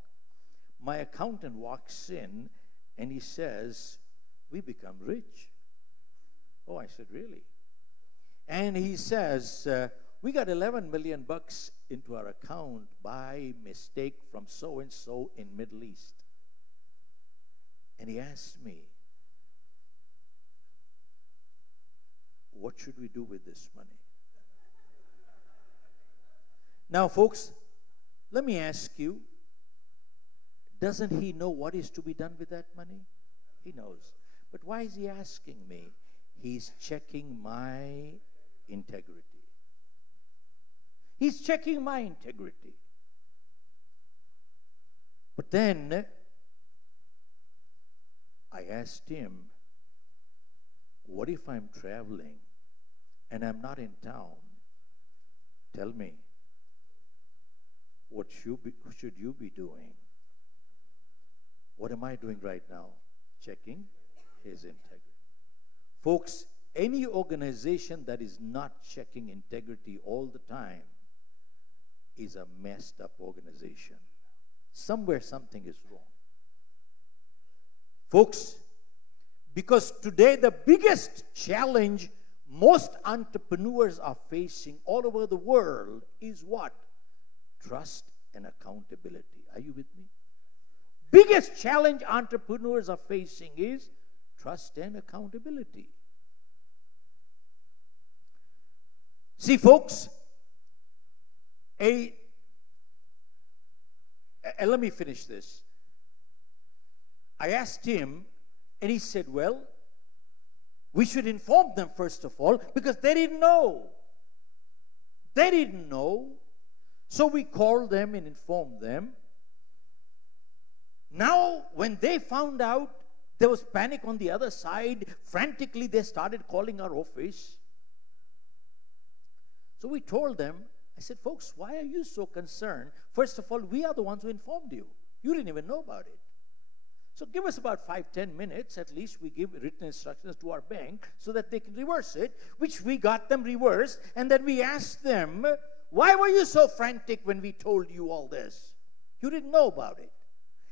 my accountant walks in and he says, "We become rich." Oh, I said, "Really?" And he says, "We got 11 million bucks into our account by mistake from so-and-so in Middle East." And he asked me, "What should we do with this money?" Now, folks, let me ask you, doesn't he know what is to be done with that money? He knows. But why is he asking me? He's checking my integrity. He's checking my integrity. But then I asked him, what if I'm traveling and I'm not in town? Tell me, what should you be doing? What am I doing right now? Checking his integrity. Folks, any organization that is not checking integrity all the time is a messed up organization. Somewhere something is wrong. Folks, because today the biggest challenge most entrepreneurs are facing all over the world is what? Trust and accountability. Are you with me? Biggest challenge entrepreneurs are facing is trust and accountability. See, folks, Let me finish this. I asked him, and he said, well, we should inform them first of all, because they didn't know. They didn't know. So we called them and informed them. Now, when they found out there was panic on the other side, frantically they started calling our office. So we told them, I said, folks, why are you so concerned? First of all, we are the ones who informed you. You didn't even know about it. So give us about 5-10 minutes. At least we give written instructions to our bank so that they can reverse it, which we got them reversed. And then we asked them, why were you so frantic when we told you all this? You didn't know about it.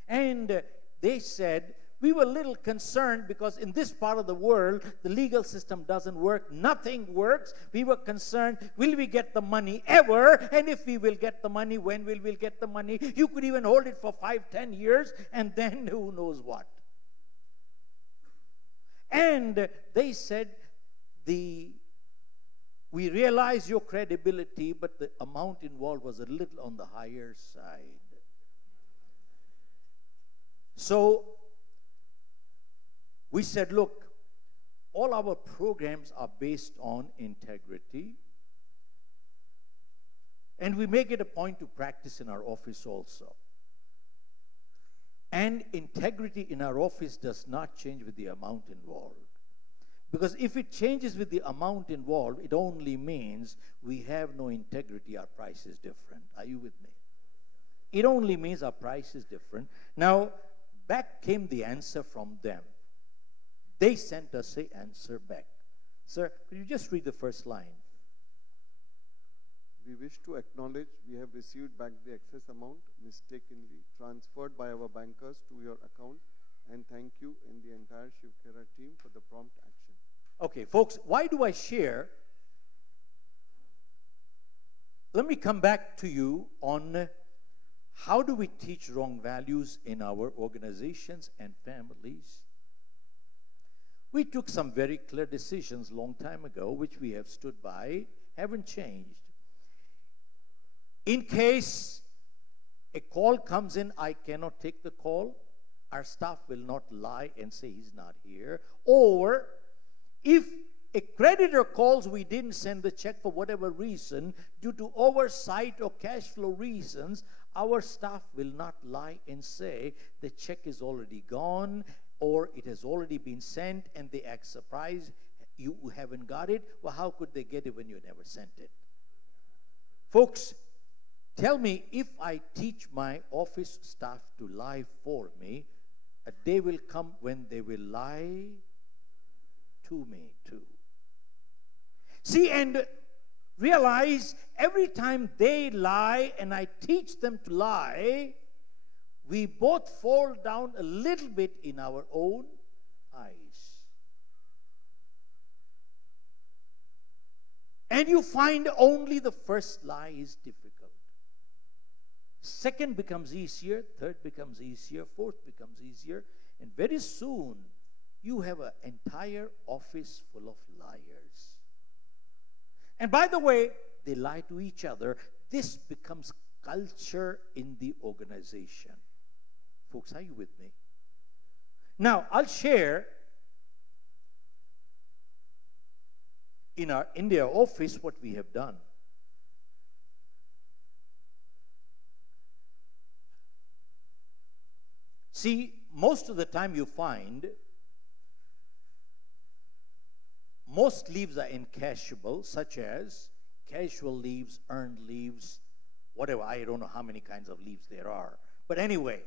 And they said, we were a little concerned because in this part of the world, the legal system doesn't work. Nothing works. We were concerned, will we get the money ever? And if we will get the money, when will we get the money? You could even hold it for 5-10 years, and then who knows what. And they said, we realize your credibility, but the amount involved was a little on the higher side. So we said, look, all our programs are based on integrity, and we make it a point to practice in our office also. And integrity in our office does not change with the amount involved. Because if it changes with the amount involved, it only means we have no integrity, our price is different. Are you with me? It only means our price is different. Now, back came the answer from them. They sent us an answer back. Sir, could you just read the first line? We wish to acknowledge we have received back the excess amount mistakenly transferred by our bankers to your account, and thank you and the entire Shiv Khera team for the prompt action. Okay, folks, why do I share? Let me come back to you on how do we teach wrong values in our organizations and families. We took some very clear decisions long time ago, which we have stood by, haven't changed. In case a call comes in, I cannot take the call. Our staff will not lie and say he's not here. Or if a creditor calls, we didn't send the check for whatever reason, due to oversight or cash flow reasons, our staff will not lie and say the check is already gone or it has already been sent, and they act surprised. You haven't got it. Well, how could they get it when you never sent it? Folks, tell me, if I teach my office staff to lie for me, a day will come when they will lie to me too. See, and realize every time they lie and I teach them to lie, we both fall down a little bit in our own eyes. And you find only the first lie is difficult. Second becomes easier, third becomes easier, fourth becomes easier, and very soon you have an entire office full of liars. And by the way, they lie to each other. This becomes culture in the organization. Folks, are you with me? Now, I'll share in our India office what we have done. See, most of the time you find most leaves are encashable, such as casual leaves, earned leaves, whatever. I don't know how many kinds of leaves there are. But anyway,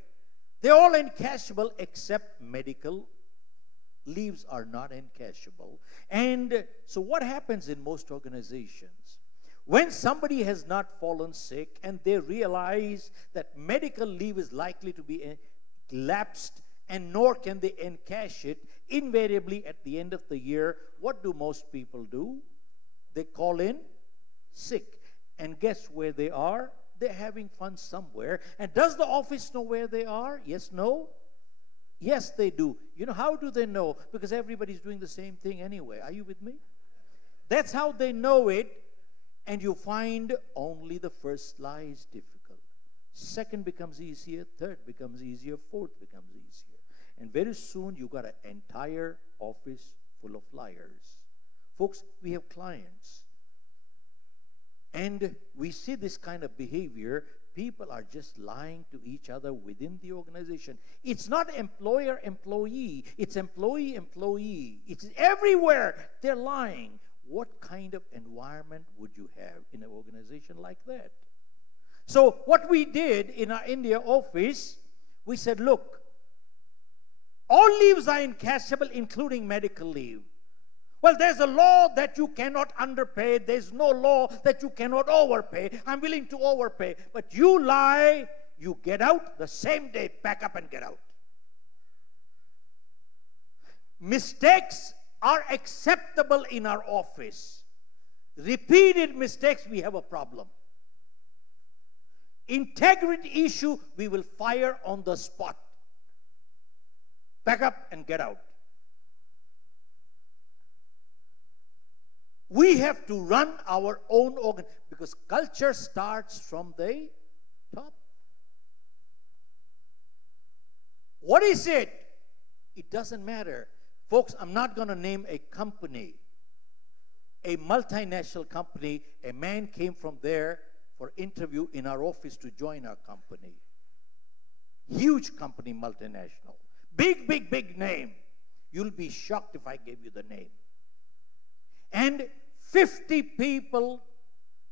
they're all encashable except medical leaves are not encashable. And so what happens in most organizations? When somebody has not fallen sick and they realize that medical leave is likely to be lapsed and nor can they encash it, invariably at the end of the year, what do most people do? They call in sick. And guess where they are? They're having fun somewhere. And does the office know where they are? Yes, no? Yes, they do. You know, how do they know? Because everybody's doing the same thing anyway. Are you with me? That's how they know it. and you find only the first lie is difficult. Second becomes easier, third becomes easier, fourth becomes easier. And very soon you got an entire office full of liars. Folks, we have clients. And we see this kind of behavior. People are just lying to each other within the organization. It's not employer-employee. It's employee-employee. It's everywhere. They're lying. What kind of environment would you have in an organization like that? So what we did in our India office, we said, look, all leaves are encashable, including medical leave. Well, there's a law that you cannot underpay. There's no law that you cannot overpay. I'm willing to overpay. But you lie, you get out the same day, pack up and get out. Mistakes are acceptable in our office. Repeated mistakes, we have a problem. Integrity issue, we will fire on the spot. Pack up and get out. We have to run our own organ because culture starts from the top. What is it? It doesn't matter. Folks, I'm not going to name a company. A multinational company, a man came from there for interview in our office to join our company. Huge company, multinational. Big, big, big name. You'll be shocked if I gave you the name. And 50 people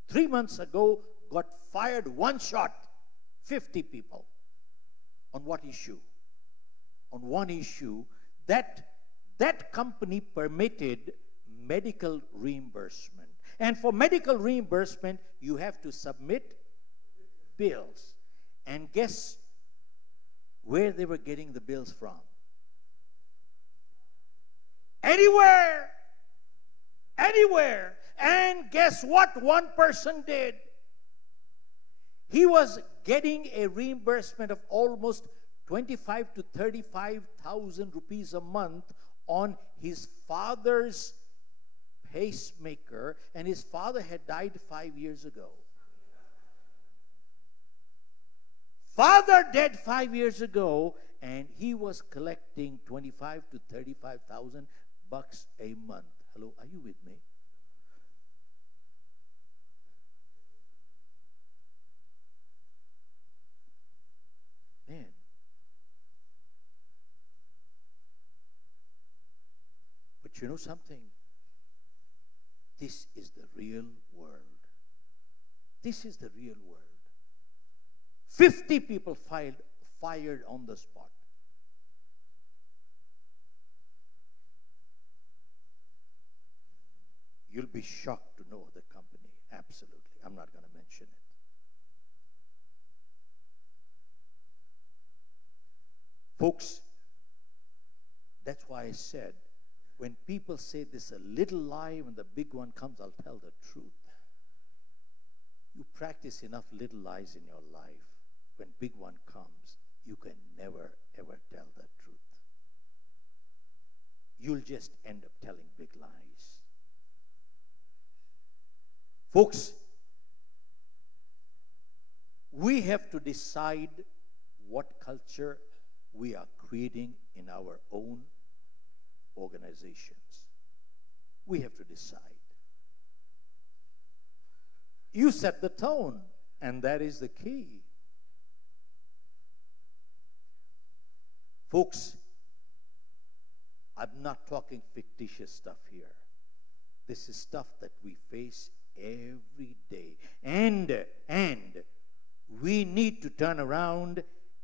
3 months ago got fired one shot. 50 people. On what issue? On one issue that company permitted medical reimbursement. And for medical reimbursement, you have to submit bills. And guess where they were getting the bills from? Anywhere. Anywhere. And guess what one person did? He was getting a reimbursement of almost 25 to 35,000 rupees a month on his father's pacemaker, and his father had died 5 years ago. Father dead 5 years ago, and he was collecting 25 to 35,000 bucks a month. Hello, are you with me? Man. But you know something? This is the real world. This is the real world. 50 people fired on the spot. You'll be shocked to know the company. Absolutely. I'm not going to mention it. Folks, that's why I said, when people say this a little lie, when the big one comes, I'll tell the truth. You practice enough little lies in your life. When big one comes, you can never, ever tell the truth. You'll just end up telling big lies. Folks, we have to decide what culture we are creating in our own organizations. We have to decide. You set the tone, and that is the key. Folks, I'm not talking fictitious stuff here. This is stuff that we face every day. And we need to turn around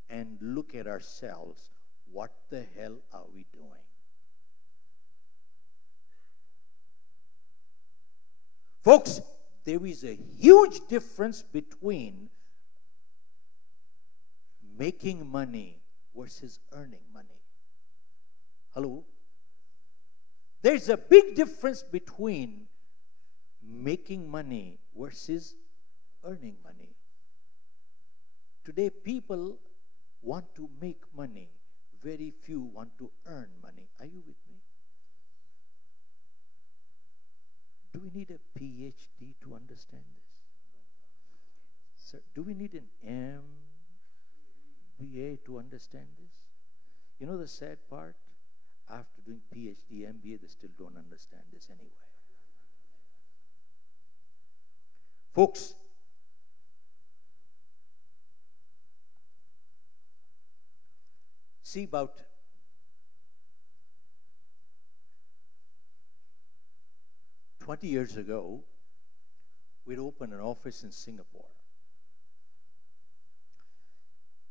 and look at ourselves. What the hell are we doing? Folks, there is a huge difference between making money versus earning money. Hello? There's a big difference between making money versus earning money. Today, people want to make money. Very few want to earn money. Are you with me? Do we need a PhD to understand this? Sir, do we need an MBA to understand this? You know the sad part? After doing PhD, MBA, they still don't understand this anyway. Folks, see, about 20 years ago, we'd opened an office in Singapore.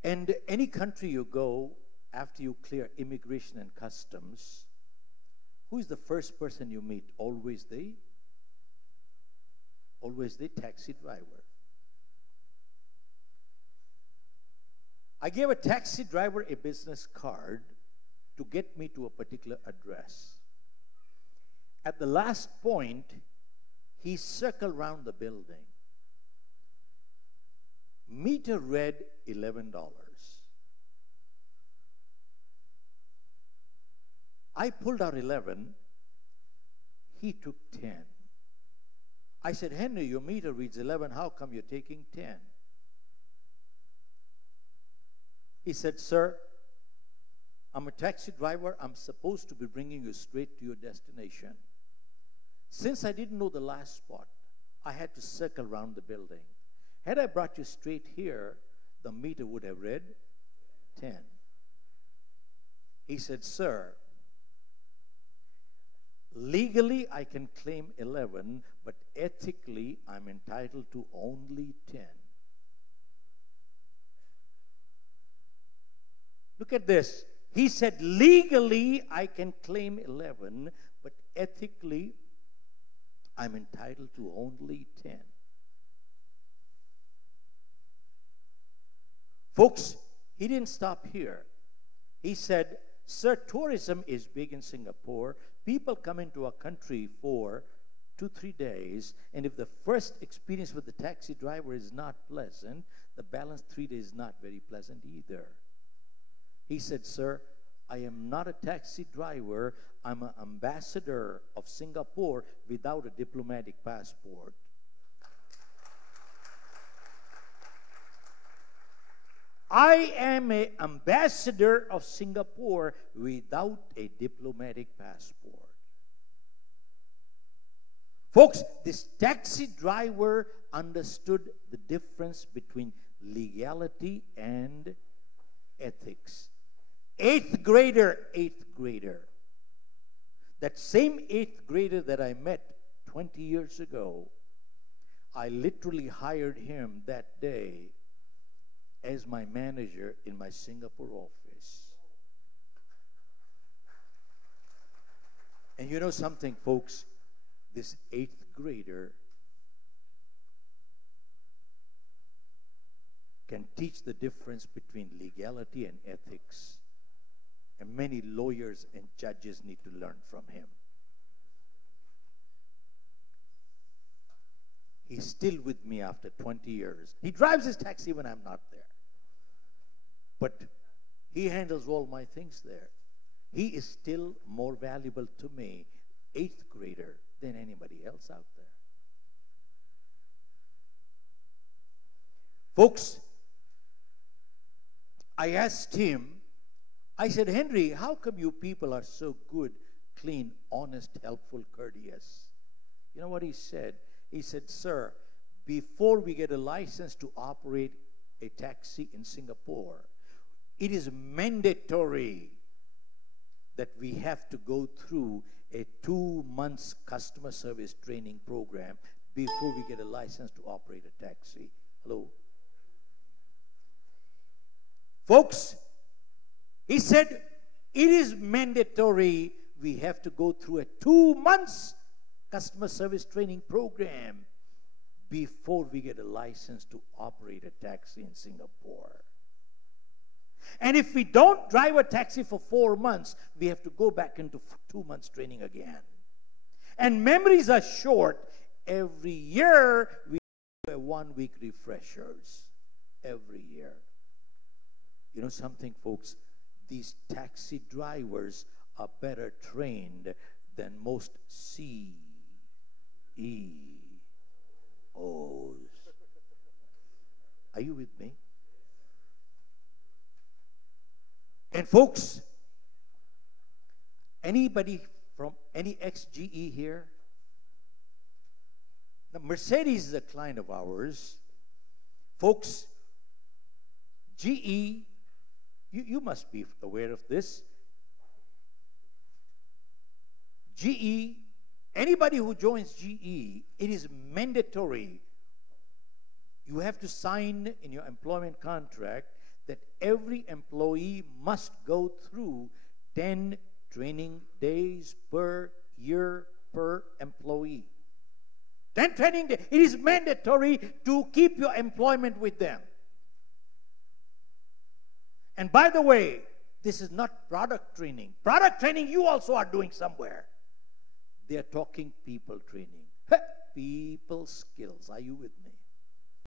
And any country you go, after you clear immigration and customs, who is the first person you meet? Always the taxi driver. I gave a taxi driver a business card to get me to a particular address. At the last point, he circled around the building. Meter read $11. I pulled out 11. He took 10. I said, Henry, your meter reads 11. How come you're taking 10? He said, sir, I'm a taxi driver. I'm supposed to be bringing you straight to your destination. Since I didn't know the last spot, I had to circle around the building. Had I brought you straight here, the meter would have read 10. He said, sir, legally I can claim 11, but ethically I'm entitled to only 10. Look at this. He said, legally I can claim 11, but ethically I'm entitled to only 10. Folks, he didn't stop here. He said, sir, tourism is big in Singapore. People come into our country for 2-3 days, and if the first experience with the taxi driver is not pleasant, the balance 3 days is not very pleasant either. He said, sir, I am not a taxi driver. I'm an ambassador of Singapore without a diplomatic passport. I am an ambassador of Singapore without a diplomatic passport. Folks, this taxi driver understood the difference between legality and ethics. Eighth grader. That same eighth grader that I met 20 years ago, I literally hired him that day as my manager in my Singapore office. And you know something, folks? This eighth grader can teach the difference between legality and ethics. And many lawyers and judges need to learn from him. He's still with me after 20 years. He drives his taxi when I'm not there. But he handles all my things there. He is still more valuable to me, eighth grader, than anybody else out there. Folks, I asked him, I said, Henry, how come you people are so good, clean, honest, helpful, courteous? You know what he said? He said, sir, before we get a license to operate a taxi in Singapore, it is mandatory that we have to go through a 2-month customer service training program before we get a license to operate a taxi. Hello? Folks, he said, it is mandatory we have to go through a 2-month customer service training program before we get a license to operate a taxi in Singapore. And if we don't drive a taxi for 4 months, we have to go back into 2 months training again. And memories are short. Every year, we do a 1-week refreshers. Every year. You know something, folks? These taxi drivers are better trained than most O's. Are you with me? And folks, anybody from any ex-GE here? Now, Mercedes is a client of ours. Folks, GE, you must be aware of this. GE, anybody who joins GE, it is mandatory. You have to sign in your employment contract that every employee must go through 10 training days per year per employee. 10 training days. It is mandatory to keep your employment with them. And by the way, this is not product training. Product training you also are doing somewhere. They are talking people training. People skills. Are you with me?